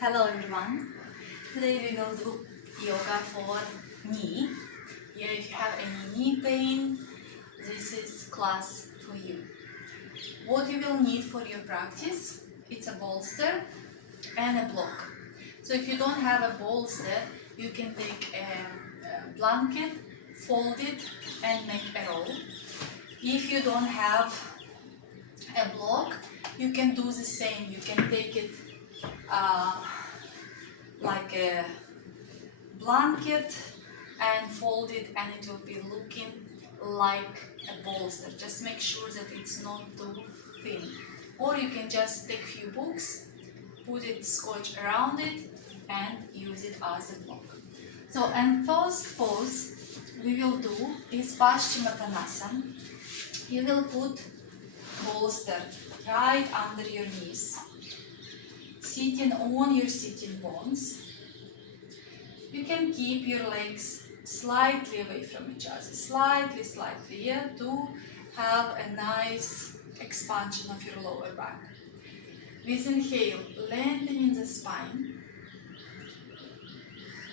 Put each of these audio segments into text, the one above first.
Hello everyone. Today we will do yoga for knee. Here if you have any knee pain, this is class for you. What you will need for your practice, it's a bolster and a block. So if you don't have a bolster, you can take a blanket, fold it and make a roll. If you don't have a block, you can do the same. You can take it like a blanket and fold it, and it will be looking like a bolster. Just make sure that it's not too thin. Or you can just take few books, put it scotch around it and use it as a block. So, and first pose we will do is Bashi Matanasana. You will put bolster right under your knees, sitting on your sitting bones. You can keep your legs slightly away from each other, slightly, yeah, to have a nice expansion of your lower back. With inhale, lengthening the spine.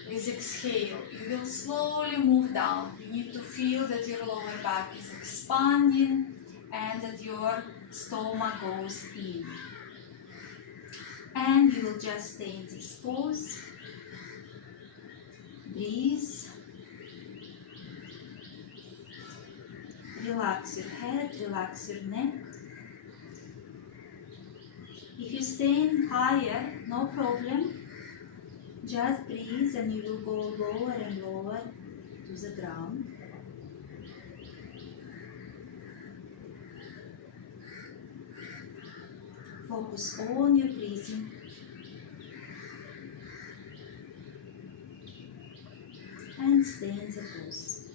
With exhale, you will slowly move down. You need to feel that your lower back is expanding and that your stomach goes in. And you will just stay in this pose. Breathe. Relax your head, relax your neck. If you stay higher, no problem. Just breathe and you will go lower and lower to the ground. Focus on your breathing. And stay in the pose.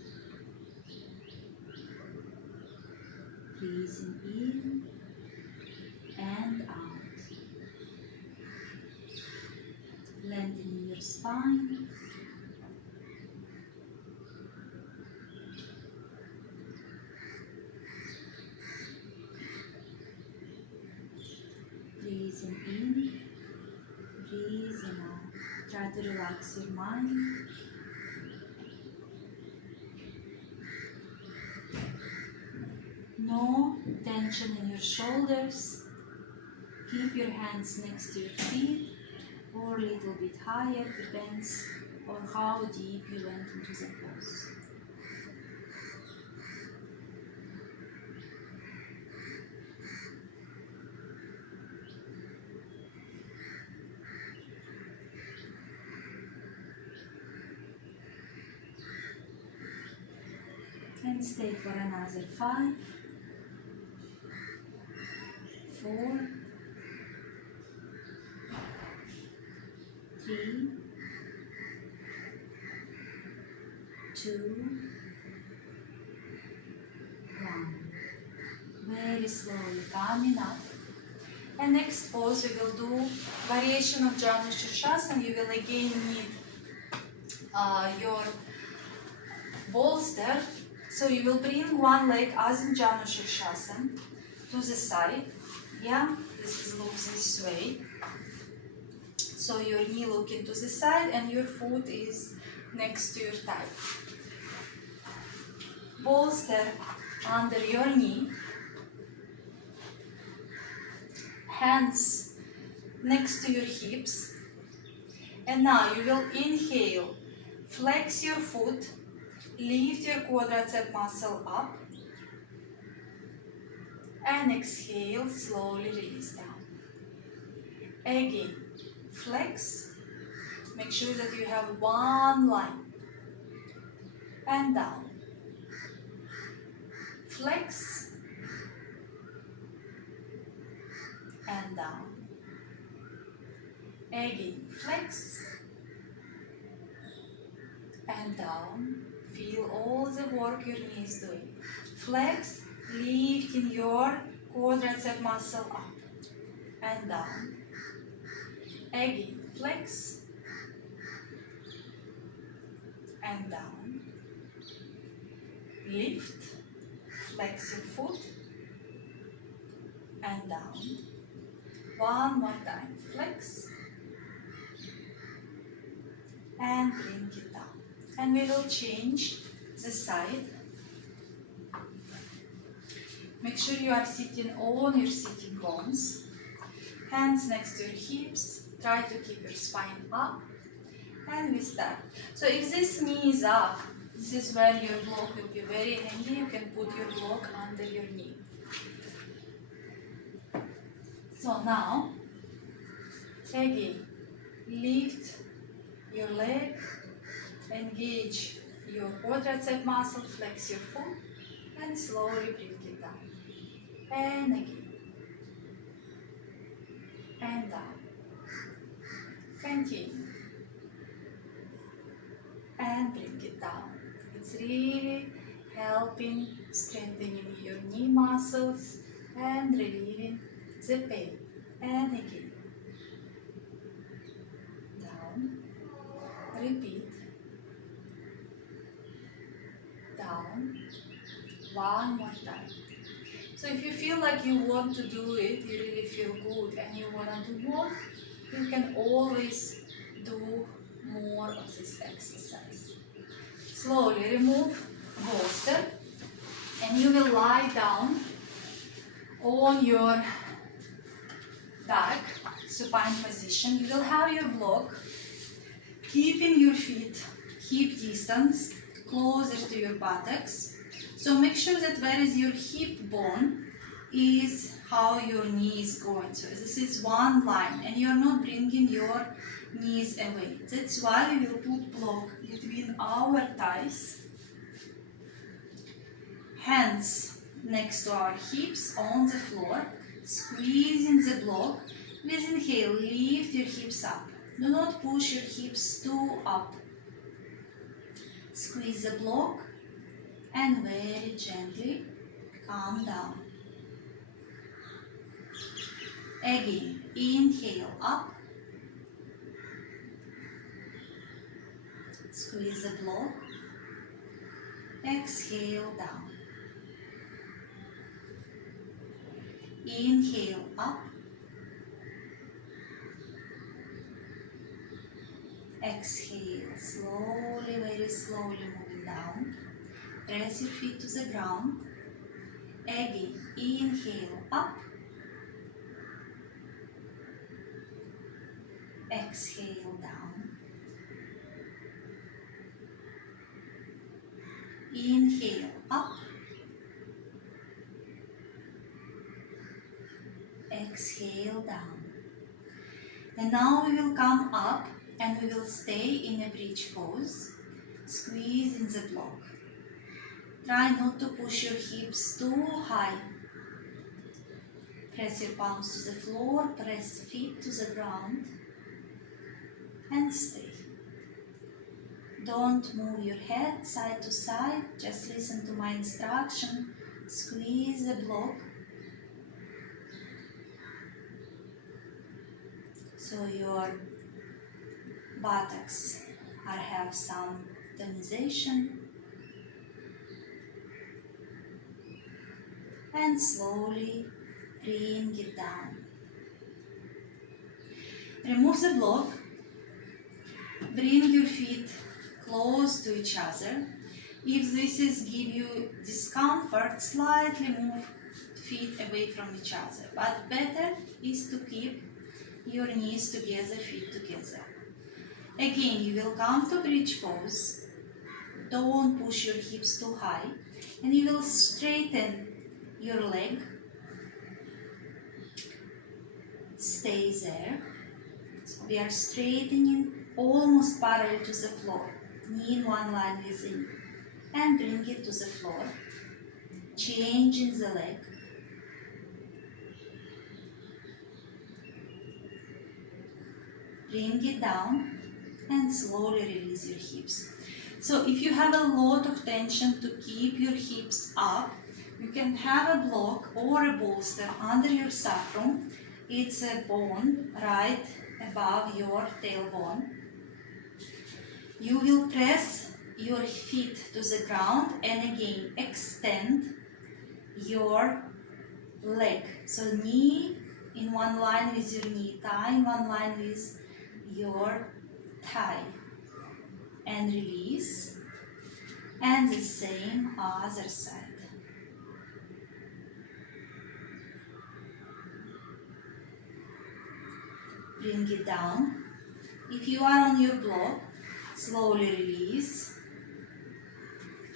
Breathing in and out. Lengthening your spine. Breathing in, breathing out. Try to relax your mind. No tension in your shoulders. Keep your hands next to your feet or a little bit higher, depends on how deep you went into the pose. And stay for another 5, 4, 3, 2, 1. Very slowly coming up. And next pose we will do variation of Shavasana. You will again need your bolster. So you will bring one leg as in Shavasana to the side. Yeah, this looks this way. So your knee looking to the side and your foot is next to your thigh. Bolster under your knee. Hands next to your hips. And now you will inhale. Flex your foot. Lift your quadricep muscle up. And exhale, slowly release down. Again, flex. Make sure that you have one line. And down. Flex. And down. Again, flex. And down. Feel all the work your knee is doing. Flex, lifting your quadricep muscle up and down. Again, flex and down. Lift, flex your foot and down. One more time. Flex and bring it down. And we will change the side. Make sure you are sitting on your sitting bones. Hands next to your hips. Try to keep your spine up. And we start. So if this knee is up, this is where your block will be very handy. You can put your block under your knee. So now, again, lift your leg, engage your quadricep muscle, flex your foot, and slowly bring it down. And again. And down. Continue. And bring it down. It's really helping strengthening your knee muscles and relieving the pain. And again. Down. Repeat. Down. One more time. So if you feel like you want to do it, you really feel good and you want to do more, you can always do more of this exercise. Slowly remove bolster and you will lie down on your back, supine position. You will have your block, keeping your feet hip distance closer to your buttocks. So make sure that where is your hip bone is how your knee is going. So this is one line and you are not bringing your knees away. That's why we will put block between our thighs. Hands next to our hips on the floor. Squeezing the block. With inhale, lift your hips up. Do not push your hips too up. Squeeze the block. And very gently come down. Again, inhale up. Squeeze the block. Exhale down. Inhale up. Exhale, slowly, very slowly moving down. Press your feet to the ground. Again, inhale up. Exhale down. Inhale up. Exhale down. And now we will come up and we will stay in a bridge pose. Squeeze in the block. Try not to push your hips too high. Press your palms to the floor, press feet to the ground and stay. Don't move your head side to side, just listen to my instruction. Squeeze the block. So your buttocks have some tonization. And slowly bring it down. Remove the block. Bring your feet close to each other. If this is give you discomfort, slightly move feet away from each other. But better is to keep your knees together, feet together. Again, you will come to bridge pose. Don't push your hips too high. And you will straighten your leg. Stay there. So we are straightening almost parallel to the floor. Knee in one line with the knee. And bring it to the floor. Changing the leg. Bring it down and slowly release your hips. So if you have a lot of tension to keep your hips up, you can have a block or a bolster under your sacrum. It's a bone right above your tailbone. You will press your feet to the ground and again extend your leg. So knee in one line with your knee, thigh in one line with your thigh. and release. And the same other side. Bring it down. If you are on your block, slowly release.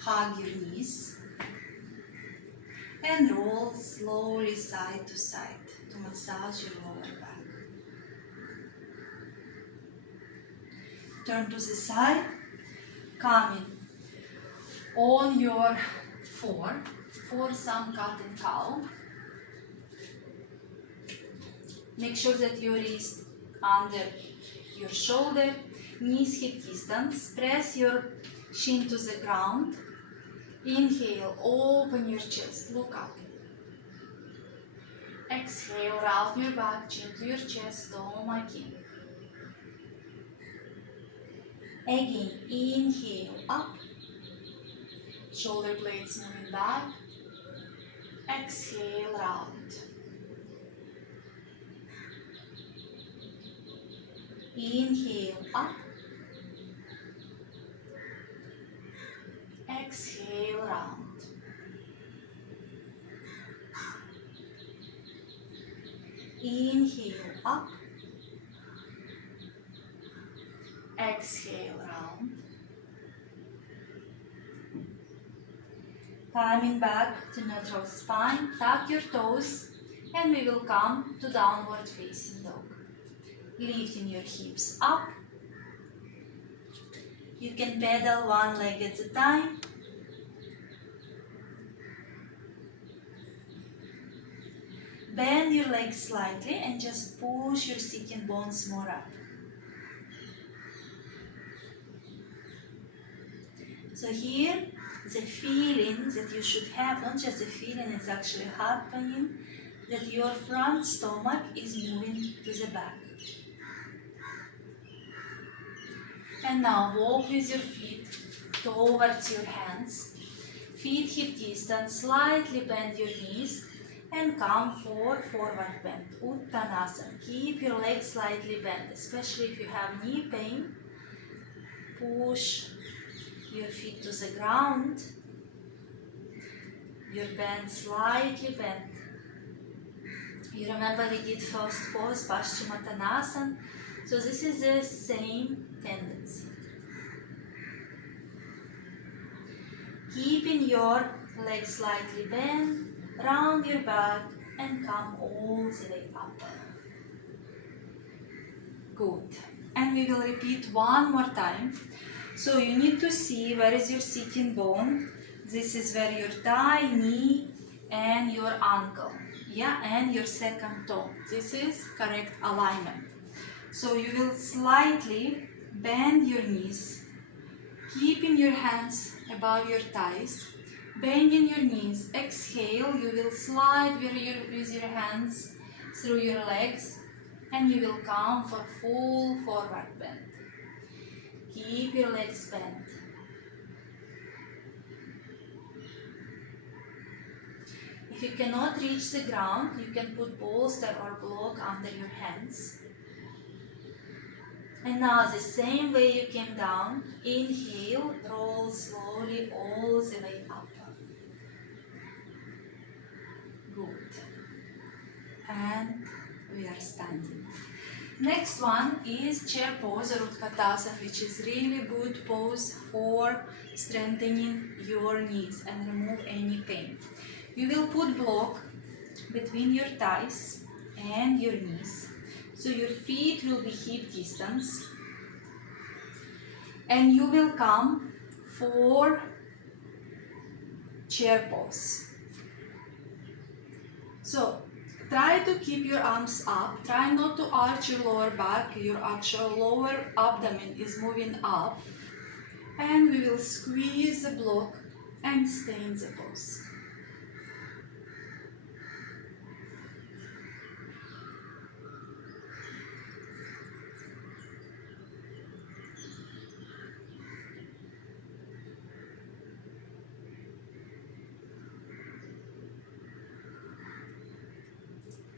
Hug your knees. And roll slowly side to side to massage your lower back. Turn to the side. Come in on your four for some cat and cow. Make sure that your wrist under your shoulder, knees hip distance. Press your chin to the ground. Inhale, open your chest, look up. Exhale, round your back, chin to your chest, stomach in. Again, inhale, up. Shoulder blades moving back. Exhale, round. Inhale, up. Exhale, round. Inhale, up. Exhale, round. Coming back to neutral spine, tuck your toes, and we will come to downward facing dog. Lifting your hips up. You can pedal one leg at a time. Bend your legs slightly and just push your sitting bones more up. So here, the feeling that you should have, not just the feeling, it's actually happening, that your front stomach is moving to the back. And now walk with your feet towards your hands. Feet hip distance, slightly bend your knees and come for forward bend. Uttanasana. Keep your legs slightly bent, especially if you have knee pain. Push your feet to the ground. Your bend slightly bent. You remember we did first pose, Bashi Matanasana. So this is the same tendency. Keeping your legs slightly bent, round your back and come all the way up. Good. And we will repeat one more time. So you need to see where is your sitting bone. This is where your thigh, knee and your ankle. Yeah, and your second toe. This is correct alignment. So you will slightly bend your knees, keeping your hands above your thighs, bending your knees. Exhale, you will slide with your hands through your legs and you will come for full forward bend. Keep your legs bent. If you cannot reach the ground, you can put bolster or block under your hands. And now the same way you came down, inhale, roll slowly all the way up. Good. And we are standing. Next one is chair pose or Patasa, which is really good pose for strengthening your knees and remove any pain. You will put block between your thighs and your knees. So your feet will be hip distance. And you will come for chair pose. So try to keep your arms up. Try not to arch your lower back. Your actual lower abdomen is moving up. And we will squeeze the block and stay in the pose.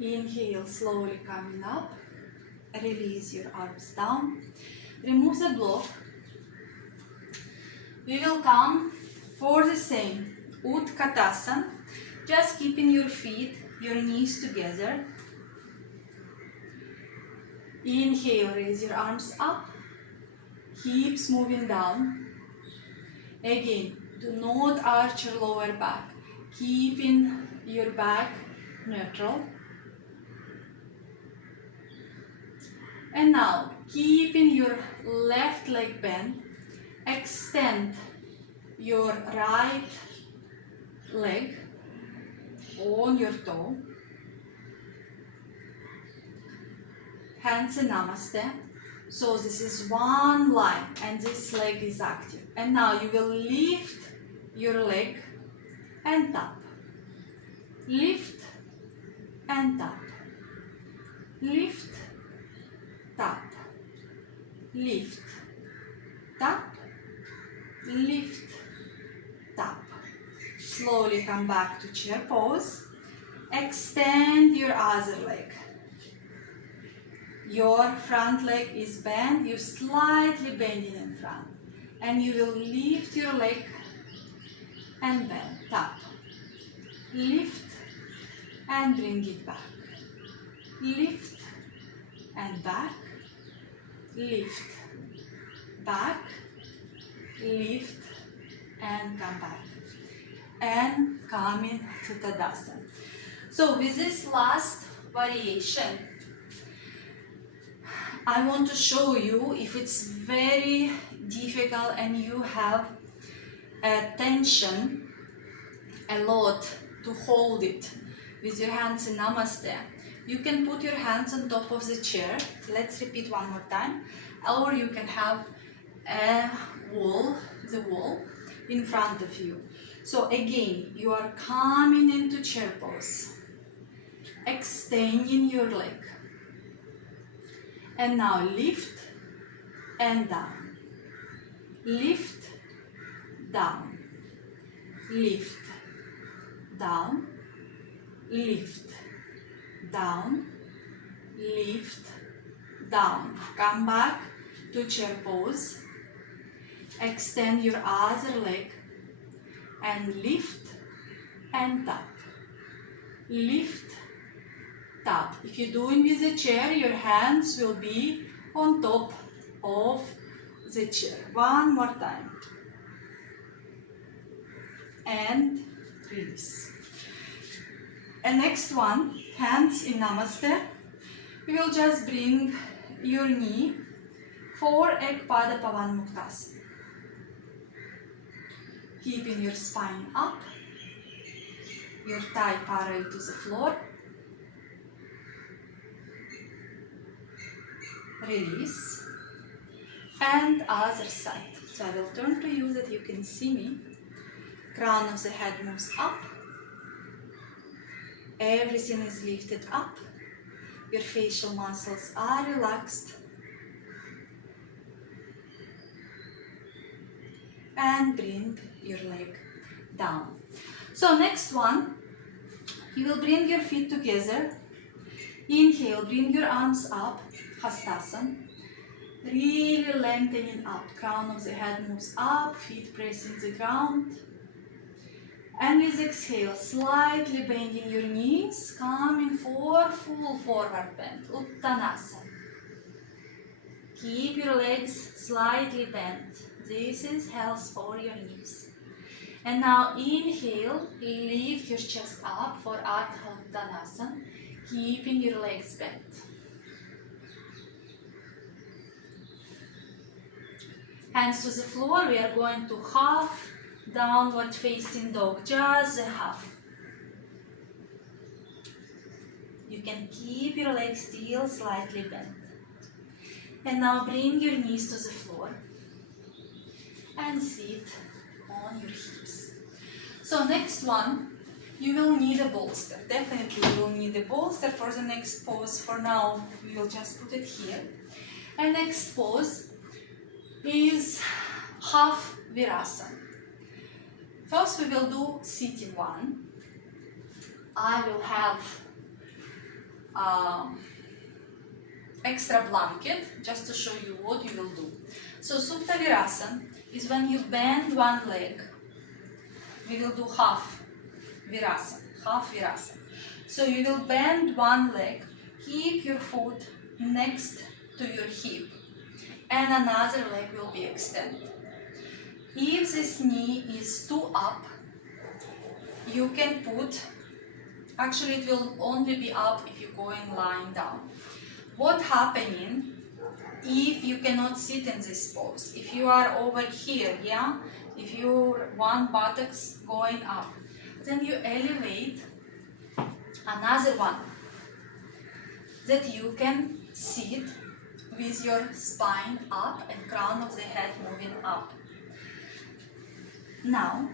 Inhale, slowly coming up. Release your arms down. Remove the block. We will come for the same Utkatasana, just keeping your feet, your knees together. Inhale, raise your arms up, hips moving down. Again, do not arch your lower back, keeping your back neutral. And now, keeping your left leg bent, extend your right leg on your toe. Hands in Namaste. So this is one line and this leg is active. And now you will lift your leg and tap. Lift and tap. Lift, tap. Lift, tap. Lift, tap. Slowly come back to chair pose. Extend your other leg. Your front leg is bent, you're slightly bending in front. And you will lift your leg and bend, tap. Lift and bring it back. Lift and back. Lift, back. Lift and come back. And coming to Tadasana. So with this last variation, I want to show you if it's very difficult and you have a tension a lot to hold it with your hands in Namaste. You can put your hands on top of the chair. Let's repeat one more time. Or you can have a wall, the wall in front of you. So again, you are coming into chair pose, extending your leg. And now lift and down. Lift, down. Lift, down. Lift, down. Lift, down. Come back to chair pose. Extend your other leg and lift and tap. Lift, tap. If you're doing with the chair, your hands will be on top of the chair. One more time. And release. And next one, hands in Namaste. You will just bring your knee for Ekpada Pavan Muktasana. Keeping your spine up, your thigh parallel to the floor. Release. And other side. So I will turn to you that you can see me. Crown of the head moves up. Everything is lifted up. Your facial muscles are relaxed. And bring your leg down. So next one, you will bring your feet together. Inhale, bring your arms up, Hastasana. Really lengthening up. Crown of the head moves up, feet pressing the ground. And with exhale, slightly bending your knees, coming for full forward bend, Uttanasana. Keep your legs slightly bent. This is health for your knees. And now inhale, lift your chest up for Ardha Uttanasana, keeping your legs bent. Hands to the floor, we are going to half downward facing dog, just a half. You can keep your legs still slightly bent. And now bring your knees to the floor and sit on your hips. So next one, you will need a bolster. Definitely you will need a bolster for the next pose. For now, we will just put it here. And next pose is half Virasana. First we will do sitting one. I will have extra blanket just to show you what you will do. So Supta Virasana, is when you bend one leg, we will do half Virasana. So you will bend one leg, keep your foot next to your hip, and another leg will be extended. If this knee is too up, you can put, actually it will only be up if you're going lying down. What happening if you cannot sit in this pose? If you are over here, yeah, if your one buttocks going up, then you elevate another one that you can sit with your spine up and crown of the head moving up. Now,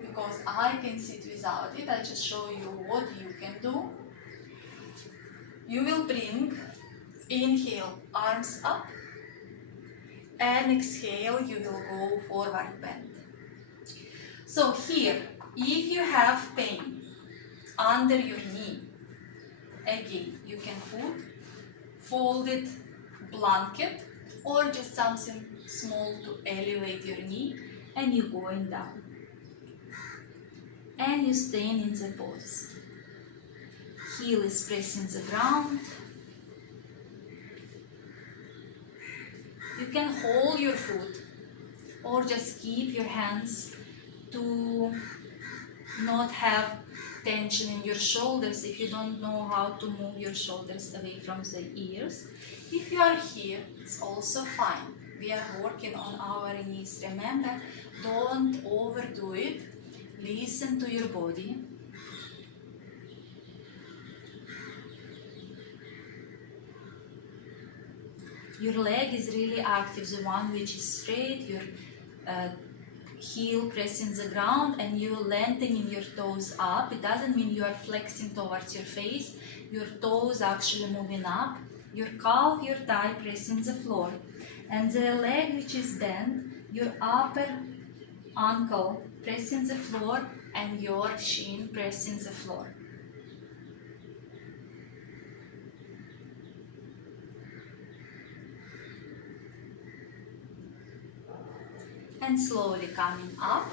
because I can sit without it, I just show you what you can do. You will bring, inhale, arms up, and exhale, you will go forward bend. So here, if you have pain under your knee, again, you can put folded blanket or just something small to elevate your knee, and you're going down. And you staying in the pose. Heel is pressing the ground. You can hold your foot or just keep your hands to not have tension in your shoulders if you don't know how to move your shoulders away from the ears. If you are here, it's also fine. We are working on our knees. Remember, don't overdo it. Listen to your body. Your leg is really active, the one which is straight, your heel pressing the ground, and you lengthening your toes up. It doesn't mean you are flexing towards your face. Your toes actually moving up. Your calf, your thigh pressing the floor. And the leg which is bent, your upper ankle pressing the floor and your shin pressing the floor. And slowly coming up.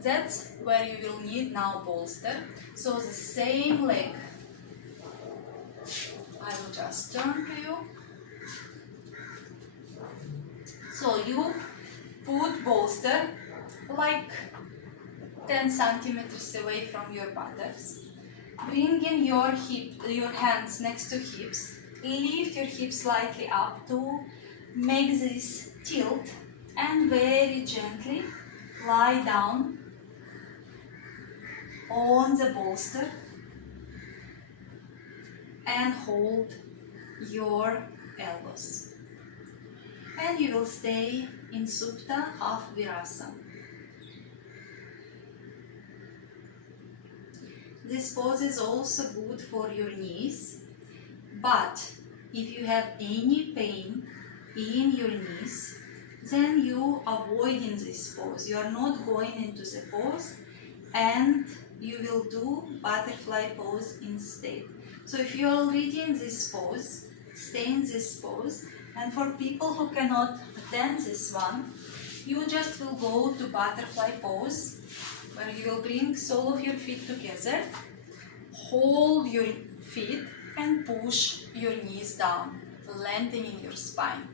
That's where you will need now bolster. So the same leg, I will just turn to you. So you put bolster like 10 centimeters away from your buttocks. Bring in your hands next to hips. Lift your hips slightly up to make this tilt, and very gently lie down on the bolster and hold your elbows. And you will stay in Supta half Virasana. This pose is also good for your knees, but if you have any pain in your knees, then you avoiding this pose. You are not going into the pose, and you will do butterfly pose instead. So if you are already in this pose, stay in this pose. And for people who cannot attend this one, you just will go to butterfly pose, where you will bring sole of your feet together, hold your feet and push your knees down, lengthening your spine.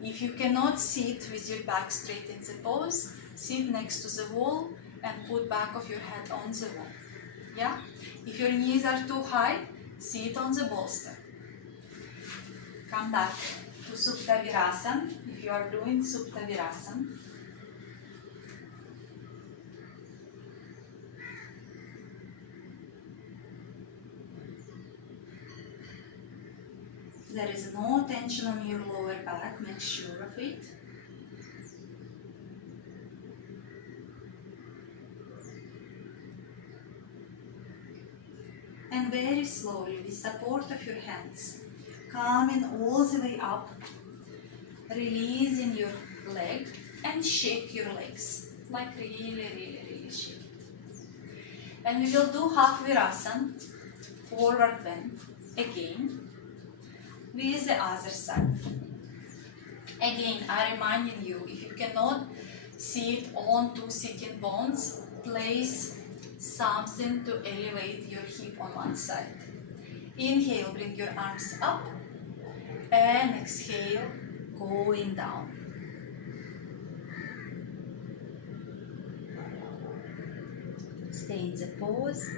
If you cannot sit with your back straight in the pose, sit next to the wall and put back of your head on the wall. Yeah? If your knees are too high, sit on the bolster. Come back to Supta Virasana. If you are doing Supta Virasana, there is no tension on your lower back, make sure of it. And very slowly, with support of your hands, coming all the way up, releasing your leg and shake your legs, like really shake. And we will do half Virasana, forward bend, again, with the other side. Again, I'm reminding you, if you cannot sit on two sitting bones, place something to elevate your hip on one side. Inhale, bring your arms up, and exhale, going down. Stay in the pose.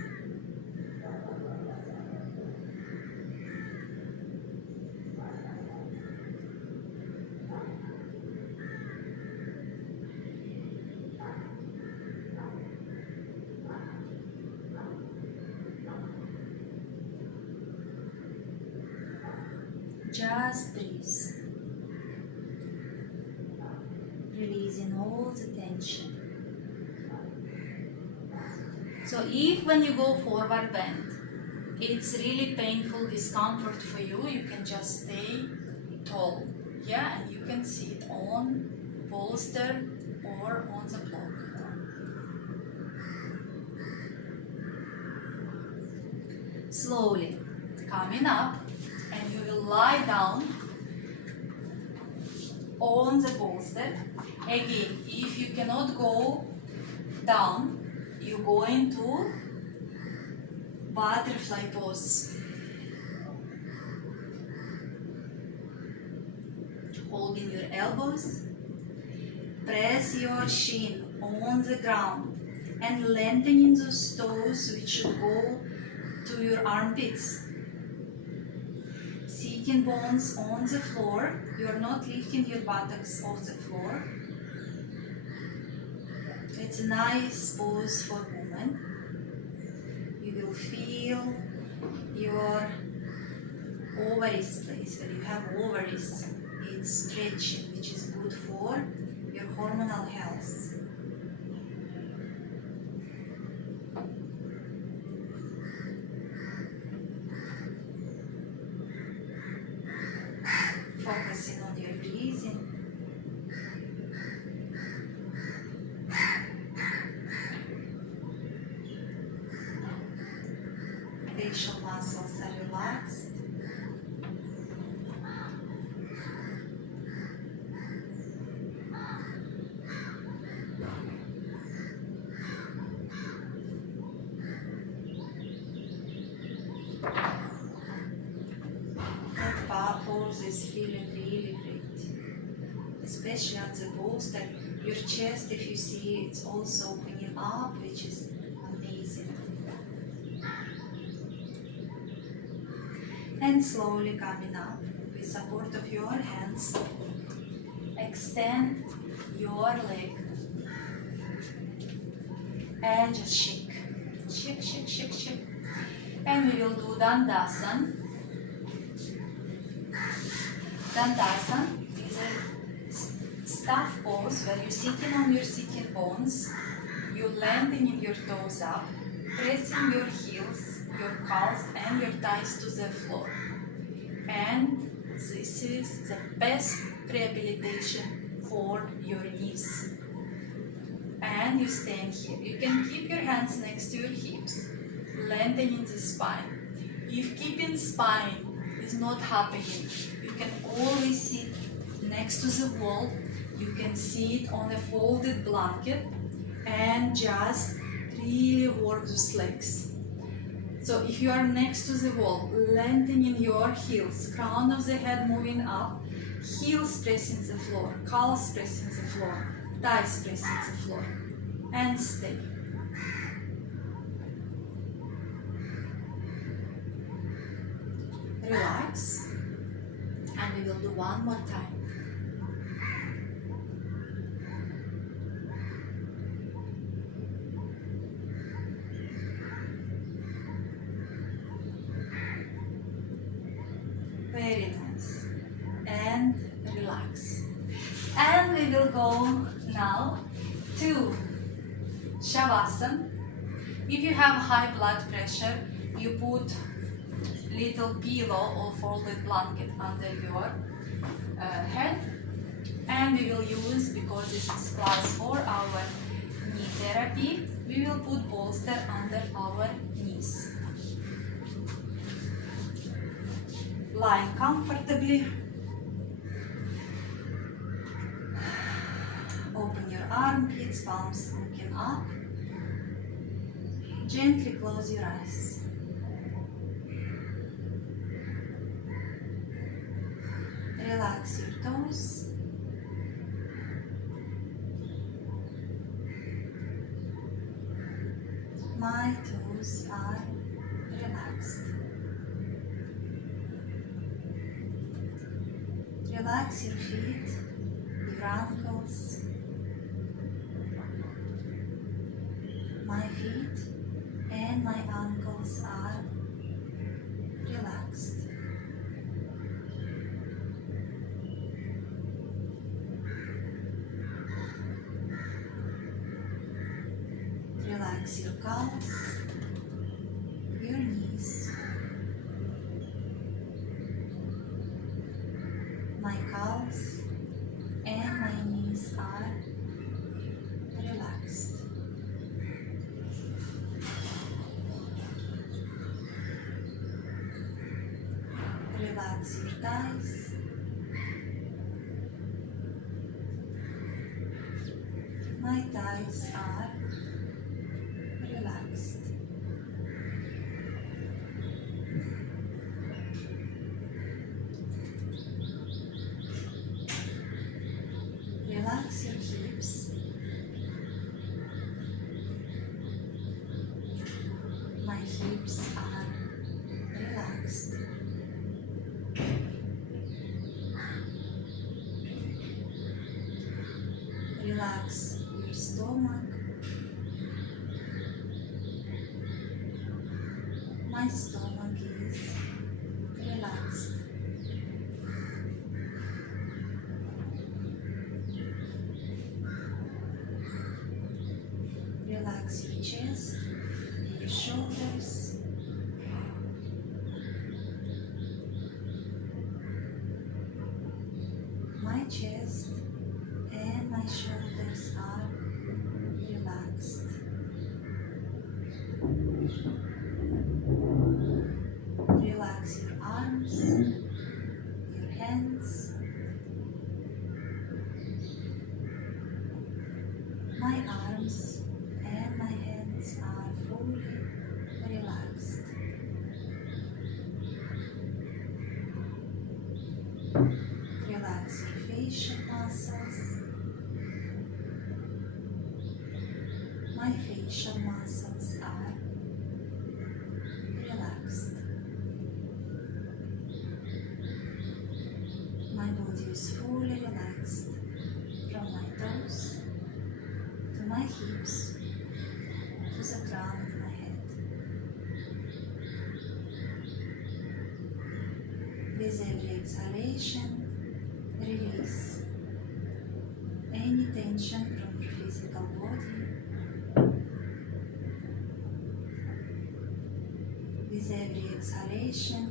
Just breathe, releasing all the tension. So if when you go forward bend, it's really painful, discomfort for you, you can just stay tall, yeah, and you can sit on bolster or on the block. Slowly coming up, and you will lie down on the bolster. Again, if you cannot go down, you go into butterfly pose. Holding your elbows, press your shin on the ground and lengthening those toes which should go to your armpits. Sitting bones on the floor, you are not lifting your buttocks off the floor. It's a nice pose for women. You will feel your ovaries place, where you have ovaries. It's stretching, which is good for your hormonal health. Focusing on your breathing. Facial muscles are relaxed. That pose is feeling really great, especially on the bolster. Your chest, if you see, it's also opening up, which is amazing. And slowly coming up with support of your hands. Extend your leg and just shake, shake, shake, shake, shake. And we will do Dandasana. Dandasana is a staff pose where you're sitting on your sitting bones, you're lengthening your toes up, pressing your heels, your calves and your thighs to the floor. And this is the best rehabilitation for your knees. And you stand here. You can keep your hands next to your hips, lengthening the spine. If keeping spine is not happening, you can always sit next to the wall. You can sit on a folded blanket and just really work those legs. So if you are next to the wall, lengthening your heels, crown of the head moving up, heels pressing the floor, calves pressing the floor, thighs pressing the floor, and stay. Relax, and we will do one more time. Very nice. And relax. And we will go now to Shavasana. If you have high blood pressure, you put little pillow or folded blanket under your head. And we will use, because this is class for our knee therapy, we will put bolster under our knees. Lying comfortably. armpits, palms looking up. Gently close your eyes. Relax your toes. My toes are relaxed. Relax your feet, your ankles. My feet and my ankles are relaxed. Relax your calves, your knees. My calves and my knees are relaxed. Relax your thighs. My thighs are relaxed. Relax your hips. My hips are relaxed. Relax your stomach. My stomach is relaxed. Relax your chest, your shoulders. My chest and my shoulders are relaxed. Relax your arms, your hands. My arms and my hands are fully relaxed. Relax your facial muscles. My facial muscles are relaxed. My body is fully relaxed from my toes to my hips to the crown of my head. With every exhalation, release any tension from your physical body. With every exhalation,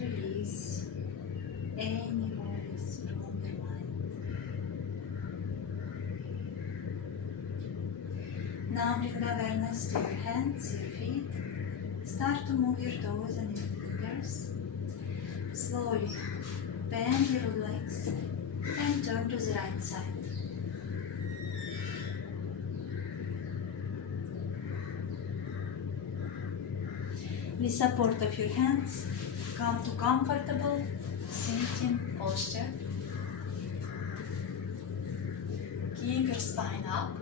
release any worries from your mind. Now bring awareness to your hands, your feet. Start to move your toes and your fingers. Slowly bend your legs and turn to the right side. With support of your hands, come to comfortable sitting posture. Keep your spine up.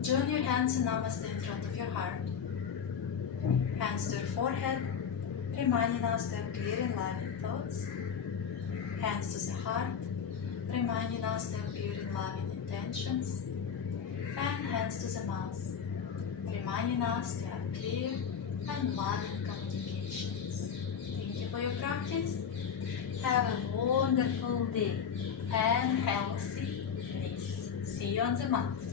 Join your hands in Namaste in front of your heart. Hands to your forehead, reminding us to have clear and loving thoughts. Hands to the heart, reminding us to have pure and loving intentions. And hands to the mouth, reminding us to have clear and loving communications. Thank you for your practice. Have a wonderful day and healthy days. See you on the mat.